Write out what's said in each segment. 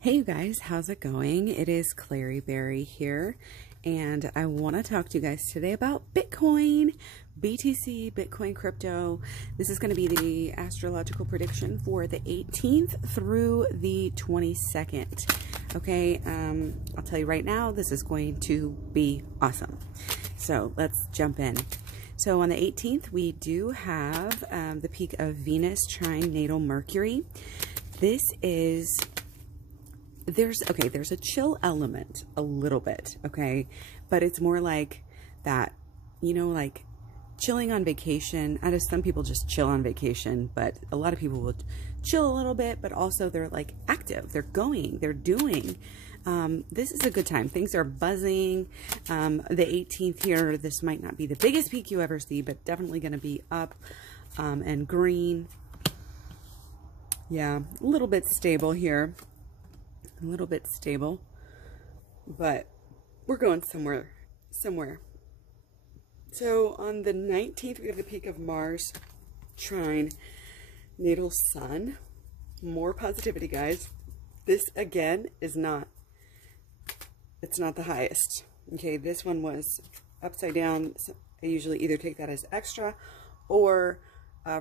Hey you guys, how's it going? It is Clary Berry here, and I want to talk to you guys today about Bitcoin, BTC, Bitcoin crypto. This is going to be the astrological prediction for the 18th through the 22nd. Okay, I'll tell you right now, this is going to be awesome. So let's jump in. So on the 18th, we do have the peak of Venus trine natal Mercury. This is... There's a chill element a little bit, okay? But it's more like that, you know, like chilling on vacation. I know some people just chill on vacation, but a lot of people will chill a little bit, but also they're like active. They're going, they're doing. This is a good time. Things are buzzing. The 18th here, this might not be the biggest peak you ever see, but definitely going to be up and green. Yeah, a little bit stable here. A little bit stable, but we're going somewhere. So on the 19th, we have the peak of Mars trine natal Sun. More positivity, guys. This again is not, it's not the highest. Okay, this one was upside down. So I usually either take that as extra or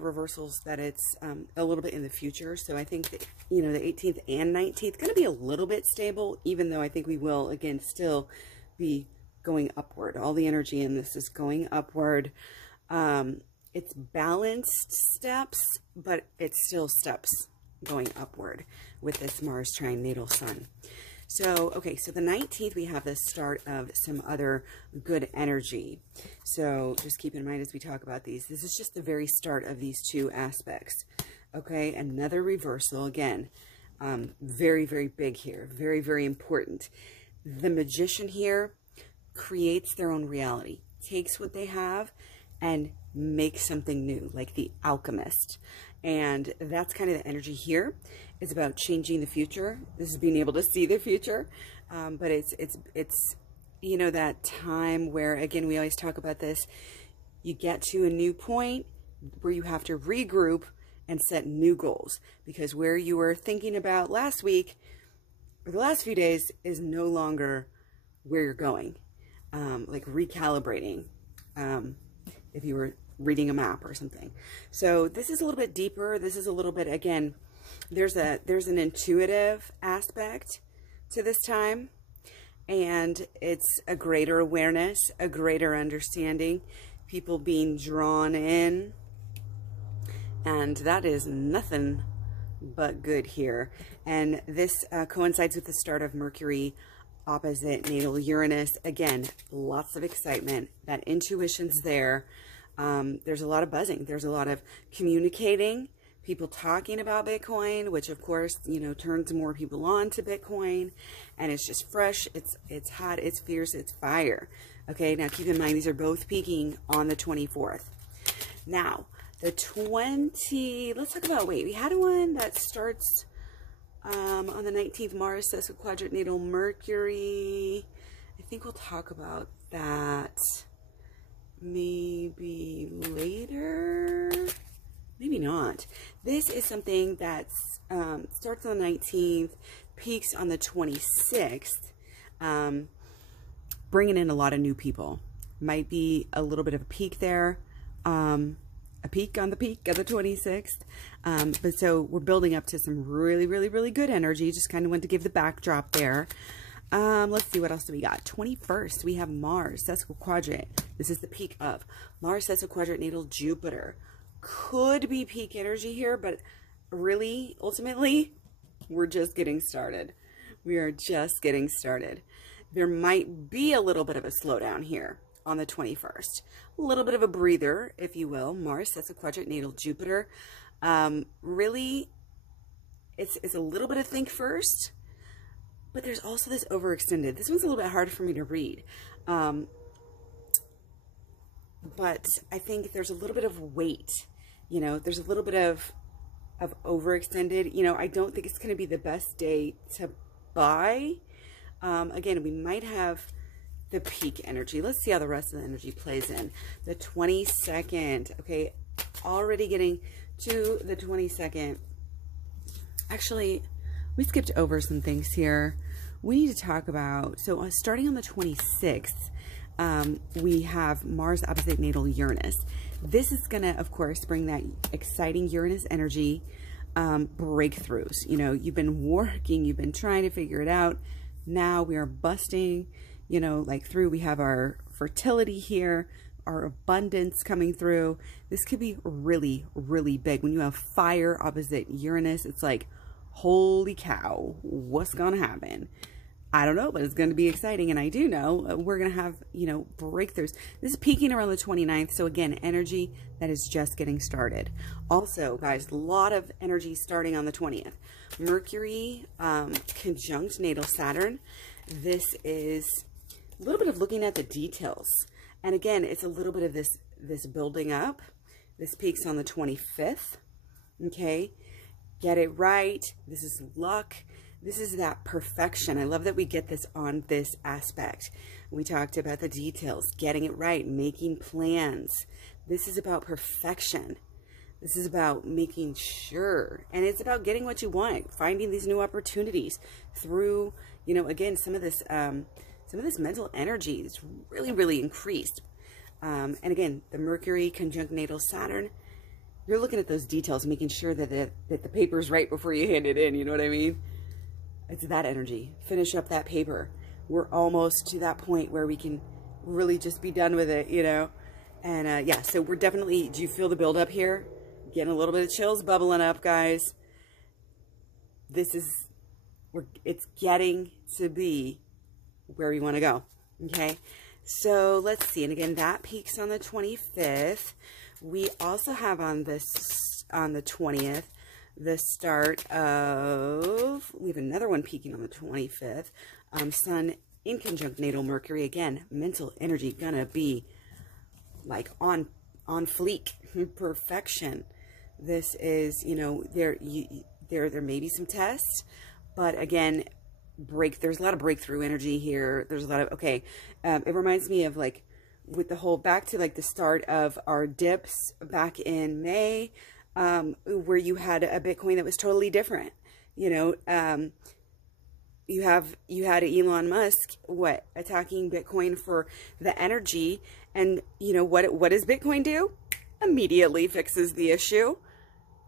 reversals that it's a little bit in the future. So I think that, you know, the 18th and 19th going to be a little bit stable, even though I think we will again still be going upward. All the energy in this is going upward. It's balanced steps, but it's still steps going upward with this Mars trine natal Sun. So, okay, so the 19th, we have the start of some other good energy. So just keep in mind as we talk about these, this is just the very start of these two aspects. Okay, another reversal again. Very, very big here. Very, very important. The magician here creates their own reality, takes what they have and makes something new, like the alchemist. And that's kind of the energy here. It's about changing the future. This is being able to see the future. But it's you know, that time where, again, we always talk about this. You get to a new point where you have to regroup and set new goals, because where you were thinking about last week or the last few days is no longer where you're going. Like recalibrating, if you were reading a map or something. So this is a little bit deeper. This is a little bit, again, there's an intuitive aspect to this time, and it's a greater awareness, a greater understanding, people being drawn in, and that is nothing but good here. And this coincides with the start of Mercury opposite natal Uranus. Again, lots of excitement. That intuition's there. There's a lot of buzzing. There's a lot of communicating, people talking about Bitcoin, which of course, you know, turns more people on to Bitcoin, and it's just fresh. It's hot. It's fierce. It's fire. Okay. Now keep in mind, these are both peaking on the 24th. Now the 20, let's talk about, wait, we had one that starts, on the 19th, Mars sesquiquadrate natal Mercury. I think we'll talk about that maybe later, maybe not. This is something that starts on the 19th, peaks on the 26th, bringing in a lot of new people. Might be a little bit of a peak there, a peak on the peak of the 26th. But so we're building up to some really, really, really good energy. Just kind of want to give the backdrop there. Let's see, what else do we got? 21st, we have Mars sesquiquadrate. This is the peak of Mars sesquiquadrate natal Jupiter. Could be peak energy here, but really, ultimately, we're just getting started. We are just getting started. There might be a little bit of a slowdown here on the 21st. A little bit of a breather, if you will. Mars sesquiquadrate natal Jupiter. Really, it's a little bit of think first, but there's also this overextended. This one's a little bit hard for me to read. But I think there's a little bit of weight, you know, there's a little bit of overextended, you know. I don't think it's going to be the best day to buy. Again, we might have the peak energy. Let's see how the rest of the energy plays in. The 22nd, okay, already getting to the 22nd. Actually, we skipped over some things here. We need to talk about, so starting on the 26th, we have Mars opposite natal Uranus. This is going to, of course, bring that exciting Uranus energy, breakthroughs. You know, you've been working, you've been trying to figure it out. Now we are busting, you know, like through. We have our fertility here, our abundance coming through. This could be really, really big. When you have fire opposite Uranus, it's like, holy cow, what's going to happen? I don't know, but it's going to be exciting. And I do know we're going to have, you know, breakthroughs. This is peaking around the 29th. So again, energy that is just getting started. Also, guys, a lot of energy starting on the 20th. Mercury conjunct natal Saturn. This is a little bit of looking at the details. And again, it's a little bit of this building up. This peaks on the 25th. Okay. Get it right. This is luck. This is that perfection. I love that we get this on this aspect. We talked about the details, getting it right, making plans. This is about perfection. This is about making sure. And it's about getting what you want, finding these new opportunities through, you know, again, some of this mental energy is really, really increased. And again, the Mercury conjunct natal Saturn, you're looking at those details, making sure that the paper's right before you hand it in. You know what I mean? It's that energy. Finish up that paper. We're almost to that point where we can really just be done with it, you know? And yeah, so we're definitely, do you feel the build up here? Getting a little bit of chills bubbling up, guys. This is, it's getting to be where we want to go. Okay. So let's see. And again, that peaks on the 25th. We also have on the 20th, the start of, we have another one peaking on the 25th. Sun in conjunct natal Mercury. Again, mental energy gonna be like on fleek, perfection. This is, you know, there may be some tests, but again, there's a lot of breakthrough energy here. There's a lot of, okay. It reminds me of like, with the whole, back to like the start of our dips back in May, where you had a Bitcoin that was totally different. You know, you had Elon Musk, attacking Bitcoin for the energy. And you know, what does Bitcoin do? Immediately fixes the issue.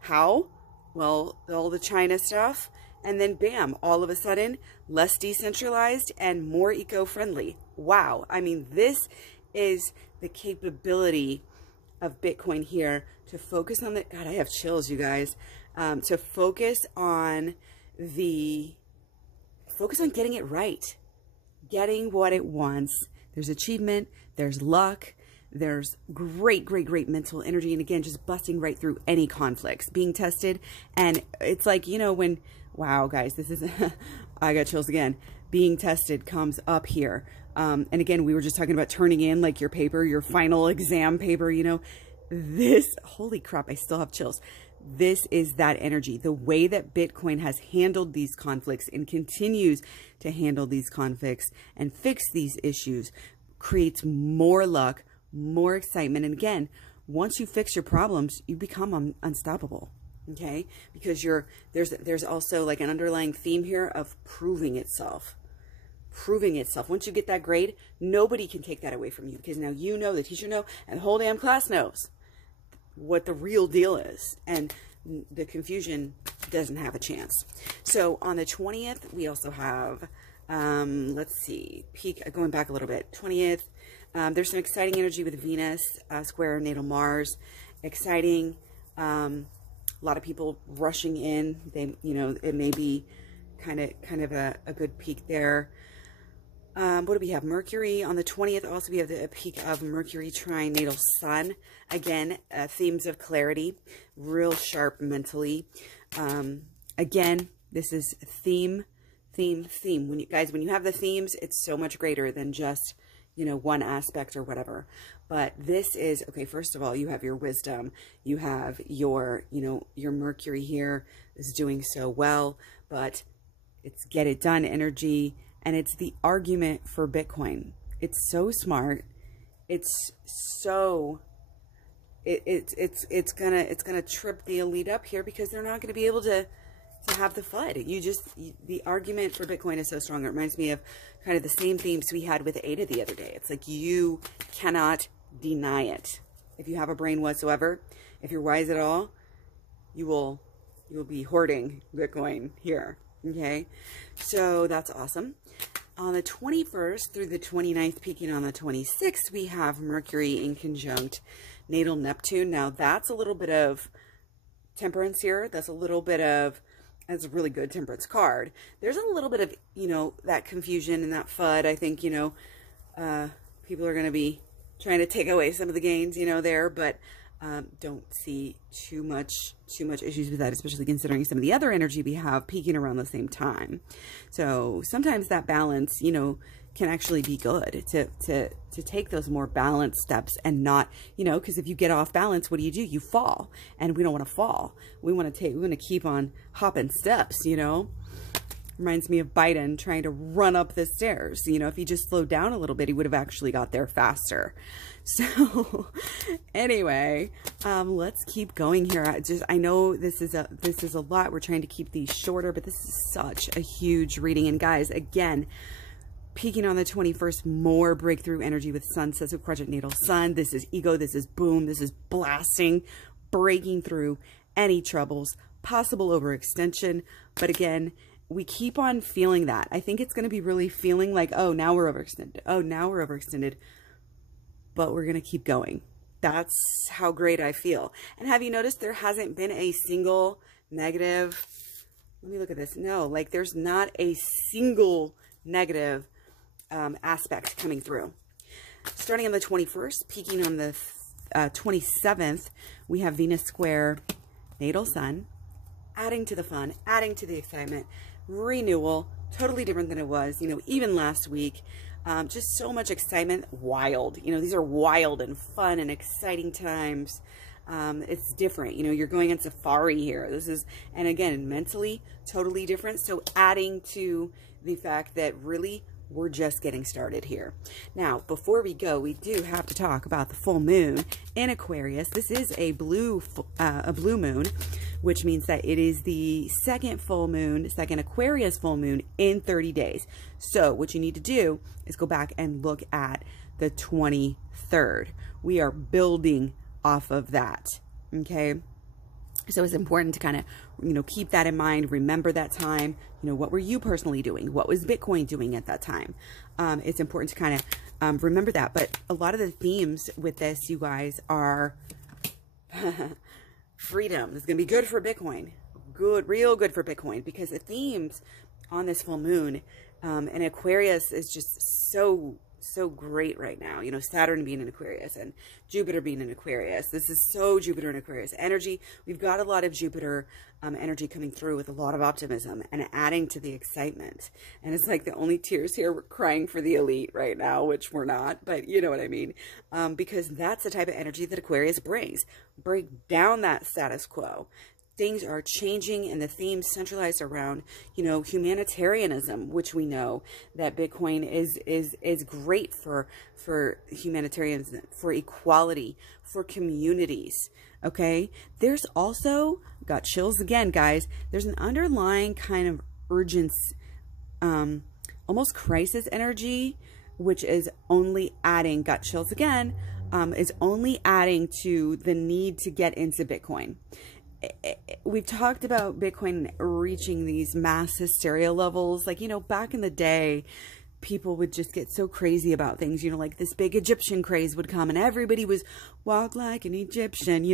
How? Well, all the China stuff. And then bam, all of a sudden, less decentralized and more eco-friendly. Wow. I mean, this is the capability of Bitcoin here to focus on the, God, I have chills, you guys. To focus on getting it right, getting what it wants. There's achievement, there's luck, there's great, great, great mental energy. And again, just busting right through any conflicts, being tested. And it's like, you know, when, wow, guys, this is, I got chills again. Being tested comes up here. And again, we were just talking about turning in like your paper, your final exam paper, you know, this, holy crap, I still have chills. This is that energy. The way that Bitcoin has handled these conflicts and continues to handle these conflicts and fix these issues creates more luck, more excitement. And again, once you fix your problems, you become unstoppable. Okay. Because there's also like an underlying theme here of proving itself. Proving itself. Once you get that grade, nobody can take that away from you, because now you know, the teacher knows, and the whole damn class knows what the real deal is. And the confusion doesn't have a chance. So on the 20th, we also have, let's see, peak, going back a little bit, 20th, there's some exciting energy with Venus, square natal Mars, exciting, a lot of people rushing in. They, you know, it may be kind of a good peak there. What do we have? Mercury on the 20th. Also, we have the peak of Mercury trine natal Sun. Again, themes of clarity, real sharp mentally. Again, this is theme. When you have the themes, it's so much greater than just, you know, one aspect or whatever. But this is, okay, first of all, you have your wisdom. You have your, you know, your Mercury here is doing so well, but it's get it done energy. And it's the argument for Bitcoin. It's so smart. It's so, it's gonna trip the elite up here, because they're not gonna be able to to have the FUD. The argument for Bitcoin is so strong. It reminds me of kind of the same themes we had with ADA the other day. It's like you cannot deny it. If you have a brain whatsoever, if you're wise at all, you will be hoarding Bitcoin here. Okay, so that's awesome. On the 21st through the 29th, peaking on the 26th, we have Mercury in conjunct natal Neptune. Now that's a little bit of temperance here. That's a really good temperance card. There's a little bit of, that confusion and that FUD. I think, people are going to be trying to take away some of the gains, there, but don't see too much issues with that, especially considering some of the other energy we have peaking around the same time. So sometimes that balance, can actually be good to take those more balanced steps and not, because if you get off balance, what do? You fall, and we don't want to fall. We want to keep on hopping steps, Reminds me of Biden trying to run up the stairs. If he just slowed down a little bit, he would have actually got there faster. So anyway, let's keep going here. I know this is a lot. We're trying to keep these shorter, but this is such a huge reading. And guys, again, peaking on the 21st, more breakthrough energy with Sun, Sessu Quadrant natal Sun. This is ego. This is boom. This is blasting, breaking through any troubles, possible overextension. But again, we keep on feeling that. I think it's going to be really feeling like, oh, now we're overextended. Oh, now we're overextended. But we're going to keep going. That's how great I feel. And have you noticed there hasn't been a single negative? Let me look at this. No, like there's not a single negative aspect coming through. Starting on the 21st, peaking on the 27th, we have Venus square natal Sun, adding to the fun, adding to the excitement, renewal, totally different than it was, even last week. Just so much excitement, wild. These are wild and fun and exciting times. It's different. You're going on safari here. And again, mentally, totally different. So adding to the fact that really we're just getting started here. Now, before we go, we do have to talk about the full moon in Aquarius. This is a blue moon, which means that it is the second Aquarius full moon in 30 days. So what you need to do is go back and look at the 23rd. We are building off of that. Okay. So it's important to kind of, keep that in mind. Remember that time. What were you personally doing? What was Bitcoin doing at that time? It's important to kind of remember that. But a lot of the themes with this, you guys, are freedom. It's going to be good for Bitcoin. Good, real good for Bitcoin, because the themes on this full moon and Aquarius is just so great right now. Saturn being in Aquarius and Jupiter being in Aquarius. This is so Jupiter and Aquarius energy. We've got a lot of Jupiter energy coming through with a lot of optimism and adding to the excitement. And it's like the only tears here, we're crying for the elite right now, which we're not, but you know what I mean? Because that's the type of energy that Aquarius brings. Break down that status quo. Things are changing, and the themes centralized around, humanitarianism, which we know that Bitcoin is great for humanitarianism, for equality, for communities. Okay. There's also, got chills again, guys. There's an underlying kind of urgency, almost crisis energy, which is only adding, got chills again, is only adding to the need to get into Bitcoin. We've talked about Bitcoin reaching these mass hysteria levels. Like, back in the day, people would just get so crazy about things, like this big Egyptian craze would come and everybody was walk like an Egyptian,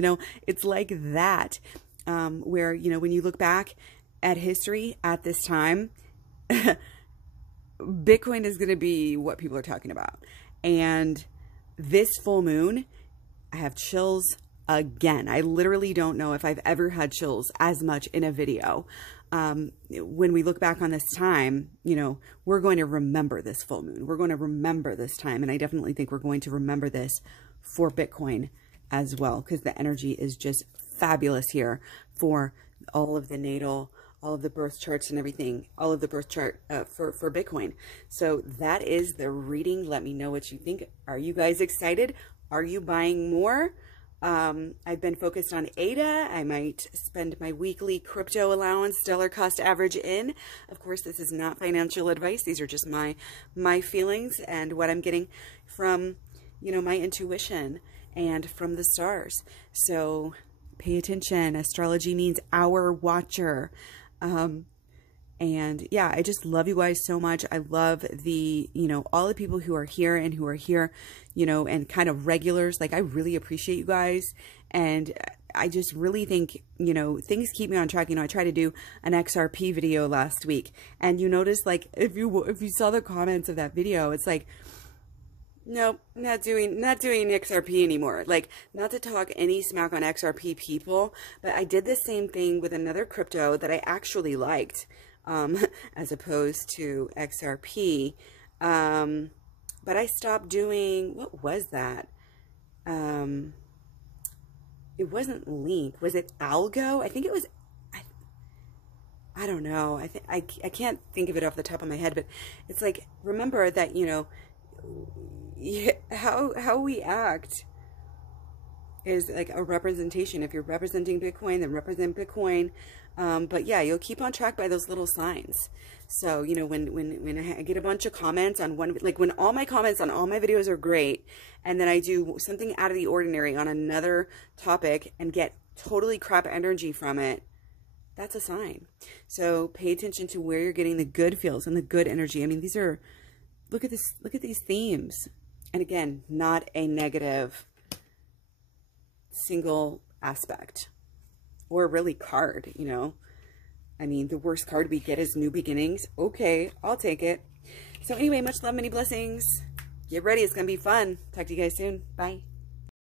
it's like that, where, when you look back at history at this time, Bitcoin is going to be what people are talking about. And this full moon, I have chills again. I literally don't know if I've ever had chills as much in a video. When we look back on this time, we're going to remember this full moon. We're going to remember this time. And I definitely think we're going to remember this for Bitcoin as well, because the energy is just fabulous here for all of the natal, all of the birth charts and everything, all of the birth chart for Bitcoin. So that is the reading. Let me know what you think. Are you guys excited? Are you buying more? I've been focused on ADA. I might spend my weekly crypto allowance, dollar cost average in. Of course, this is not financial advice. These are just my feelings and what I'm getting from, you know, my intuition and from the stars. So pay attention. Astrology means our watcher. And yeah, I just love you guys so much. I love the, you know, all the people who are here and who are here, you know, and kind of regulars. Like, I really appreciate you guys. And I just really think, you know, things keep me on track. You know, I tried to do an XRP video last week, and you notice, like, if you saw the comments of that video, it's like, nope, not doing XRP anymore. Like, not to talk any smack on XRP people, but I did the same thing with another crypto that I actually liked. As opposed to XRP. But I stopped doing, what was that? It wasn't Link. Was it Algo? I think it was, I don't know. I can't think of it off the top of my head, but it's like, remember that, you know, how we act is like a representation. If you're representing Bitcoin, then represent Bitcoin. But yeah, you'll keep on track by those little signs. So, you know, when I get a bunch of comments on one, like when all my comments on all my videos are great, and then I do something out of the ordinary on another topic and get totally crap energy from it, that's a sign. So pay attention to where you're getting the good feels and the good energy. I mean, these are, look at this, look at these themes. And again, not a negative single aspect or really card, you know. I mean, the worst card we get is New Beginnings. Okay, I'll take it. So anyway, much love, many blessings. Get ready. It's going to be fun. Talk to you guys soon. Bye.